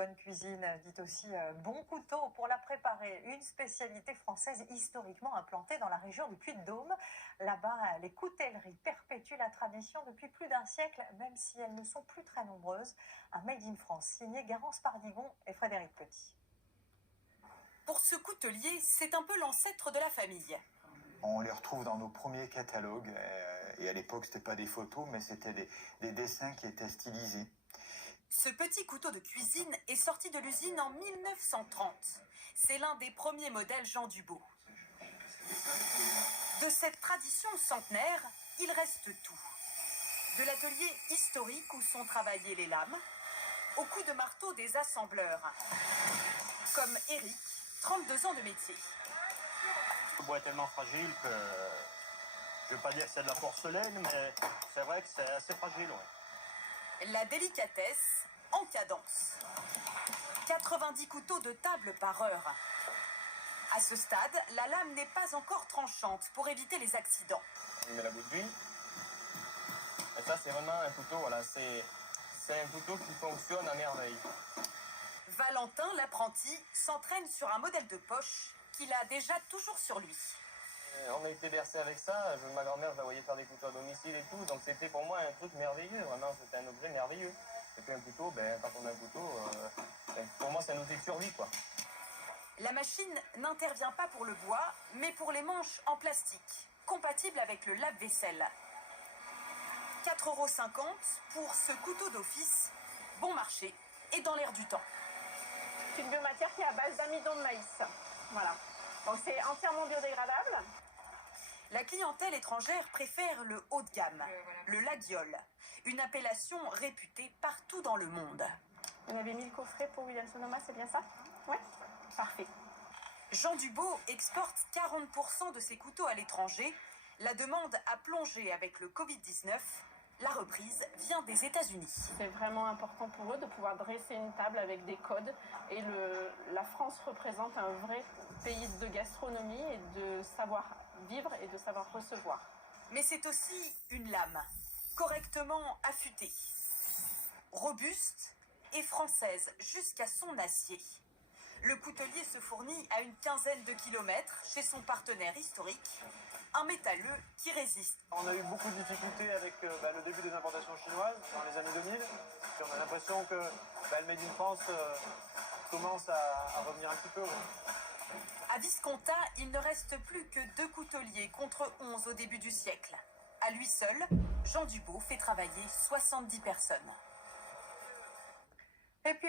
bonne cuisine dit aussi bon couteau pour la préparer. Une spécialité française historiquement implantée dans la région du Puy-de-Dôme. Là-bas, les coutelleries perpétuent la tradition depuis plus d'un siècle, même si elles ne sont plus très nombreuses. Un Made in France signé Garance Pardigon et Frédéric Petit. Pour ce coutelier, c'est un peu l'ancêtre de la famille. On les retrouve dans nos premiers catalogues, et à l'époque, c'était pas des photos, mais c'était des dessins qui étaient stylisés. Ce petit couteau de cuisine est sorti de l'usine en 1930. C'est l'un des premiers modèles Jean Dubeau. De cette tradition centenaire, il reste tout. De l'atelier historique où sont travaillées les lames, au coup de marteau des assembleurs, comme Eric, 32 ans de métier. Le bois est tellement fragile que je ne vais pas dire que c'est de la porcelaine, mais c'est vrai que c'est assez fragile. Ouais. La délicatesse en cadence. 90 couteaux de table par heure. À ce stade, la lame n'est pas encore tranchante pour éviter les accidents. On met la goutte d'huile. Et ça, c'est vraiment un couteau, voilà, c'est un couteau qui fonctionne à merveille. Valentin, l'apprenti, s'entraîne sur un modèle de poche qu'il a déjà toujours sur lui. On a été bercé avec ça. Ma grand-mère, je la voyais faire des couteaux à domicile et tout. Donc c'était pour moi un truc merveilleux. Vraiment, c'était un objet merveilleux. Et puis un couteau, quand on a un couteau, pour moi, c'est un outil de survie, quoi. La machine n'intervient pas pour le bois, mais pour les manches en plastique, compatibles avec le lave-vaisselle. 4,50 € pour ce couteau d'office, bon marché et dans l'air du temps. C'est une biomatière qui est à base d'amidon de maïs. Voilà. Donc c'est entièrement biodégradable. La clientèle étrangère préfère le haut de gamme, le Laguiole, une appellation réputée partout dans le monde. Vous avez mis le coffret pour William Sonoma, c'est bien ça? Oui. Parfait. Jean Dubeau exporte 40% de ses couteaux à l'étranger. La demande a plongé avec le Covid-19. La reprise vient des États-Unis. C'est vraiment important pour eux de pouvoir dresser une table avec des codes. Et la France représente un vrai pays de gastronomie et de savoir-vivre et de savoir recevoir. Mais c'est aussi une lame, correctement affûtée, robuste et française jusqu'à son acier. Le coutelier se fournit à une quinzaine de kilomètres chez son partenaire historique, un métalleux qui résiste. On a eu beaucoup de difficultés avec le début des importations chinoises dans les années 2000. Puis on a l'impression que le Made in France commence à revenir un petit peu. À Visconta, il ne reste plus que 2 couteliers contre 11 au début du siècle. À lui seul, Jean Dubeau fait travailler 70 personnes. Et puis